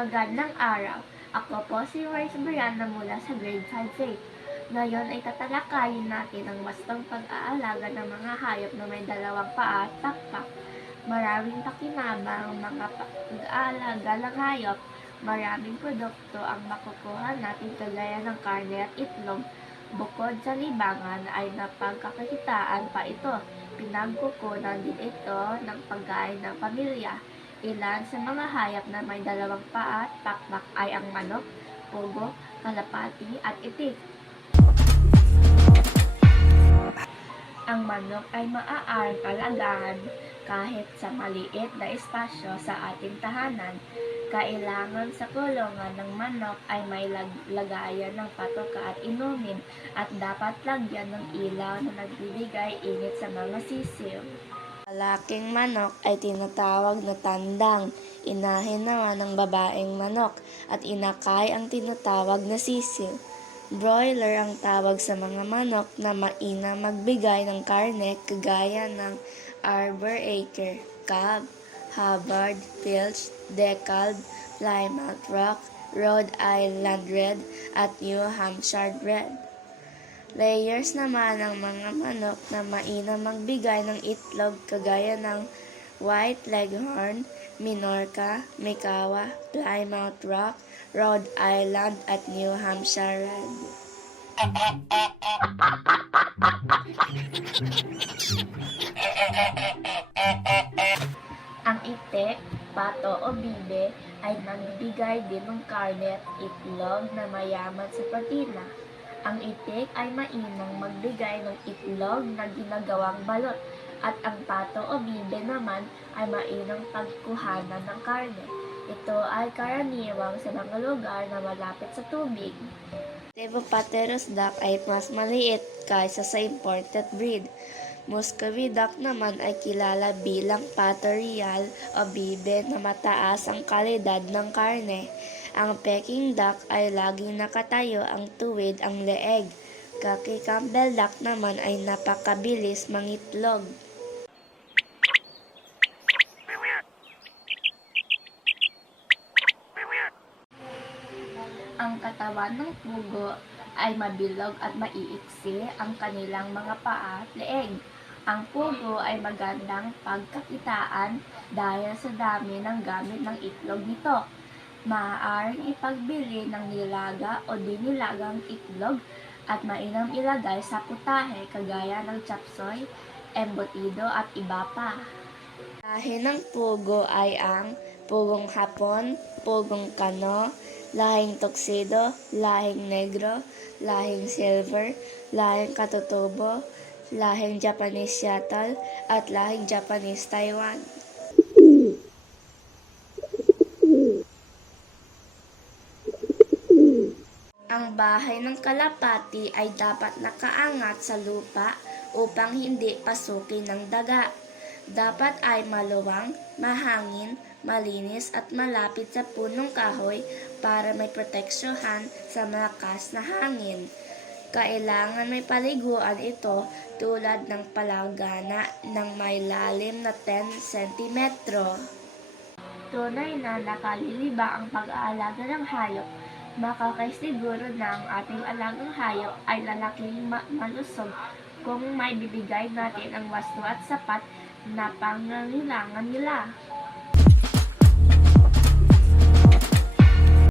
Magandang araw. Ako po si Royce Brianna mula sa grade 5A. Ngayon ay tatalakayin natin ang wastong pag-aalaga ng mga hayop na may dalawang paa at pakpak. Maraming pakinabang ang mga pag-aalaga ng hayop. Maraming produkto ang makukuha natin kagaya ng karne at itlog. Bukod sa libangan ay napagkakakitaan pa ito. Pinagkukunan din ito ng pagkain ng pamilya. Ilan sa mga hayop na may dalawang paa at pakpak ay ang manok, pugo, kalapati at itik. Ang manok ay maaaring alagaan kahit sa maliit na espasyo sa ating tahanan. Kailangan sa kulungan ng manok ay may lag- lagayan ng patoka at inumin at dapat lagyan ng ilaw na nagbibigay init sa mga sisiw. Lalaking manok ay tinatawag na tandang, inahin naman ng babaeng manok at inakay ang tinatawag na sisil. Broiler ang tawag sa mga manok na maina magbigay ng karne kagaya ng Arbor Acre, Cab, Hubbard, Filch, Decalb, Plymouth Rock, Rhode Island Red at New Hampshire Red. Layers naman ng mga manok na maina magbigay ng itlog kagaya ng White Leghorn, Minorca, Mikawa, Plymouth Rock, Rhode Island at New Hampshire Red. Ang itik, pato o bibe ay nagbibigay din ng karne at itlog na mayaman sa protina. Ang itik ay mainang magbigay ng itlog na ginagawang balot at ang pato o bibe naman ay mainang pagkuhanan ng karne. Ito ay karaniwang sa mga lugar na malapit sa tubig. Levopaterus duck ay mas maliit kaysa sa imported breed. Muscovy duck naman ay kilala bilang patorial o bibe na mataas ang kalidad ng karne. Ang Peking duck ay laging nakatayo ang tuwid ang leeg. Kaki Campbell duck naman ay napakabilis mangitlog. Ang katawan ng pugo ay mabilog at maiiksi ang kanilang mga paa at leeg. Ang pugo ay magandang pagkakitaan dahil sa dami ng gamit ng itlog nito. Maaaring ipagbili ng nilaga o dinilagang itlog at mainam ilagay sa putahe kagaya ng chapsoy, embutido at iba pa. Lahi ng pugo ay ang pugong hapon, pugong kano, lahing tuxedo, lahing negro, lahing silver, lahing katutubo, lahing Japanese Seattle, at lahing Japanese Taiwan. Ang bahay ng kalapati ay dapat nakaangat sa lupa upang hindi pasukin ng daga. Dapat ay maluwang, mahangin, malinis at malapit sa punong kahoy para may proteksyohan sa malakas na hangin. Kailangan may paliguan ito tulad ng palagana ng may lalim na 10 cm. Tunay na nakaliliba ang pag-aalaga ng hayop. Makakaisiguro na ang ating alagang hayop ay lalaking ma- malusog kung may bibigay natin ang wasto at sapat na pangangailangan nila.